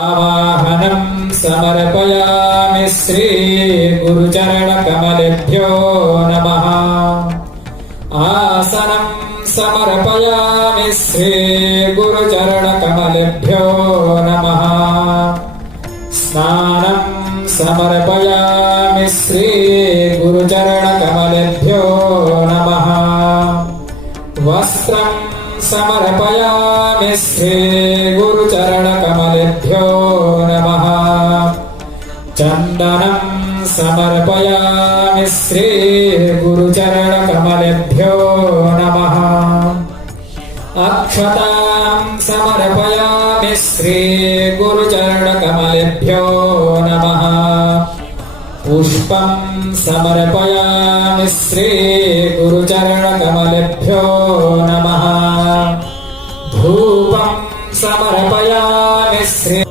आवाहनं समर्पयामि श्री गुरुचरणकमलेभ्यो नमः। आसनं समर्पयामि श्री गुरुचरणकमलेभ्यो नमः। स्नानं समर्पयामि श्री गुरुचरणकमलेभ्यो नमः। वस्त्रं समर्पयामि श्री गुरुचरणकमलेभ्यो नमः। चन्दनं समर्पयामि श्री गुरुचरणकमलेभ्यो नमः। अक्षतां समर्पयामि श्री गुरुचरणकमलेभ्यो नमः। पुष्पं समर्पयामि श्री गुरुचरणकमलेभ्यो नमः। धूपं समर्पयामि श्री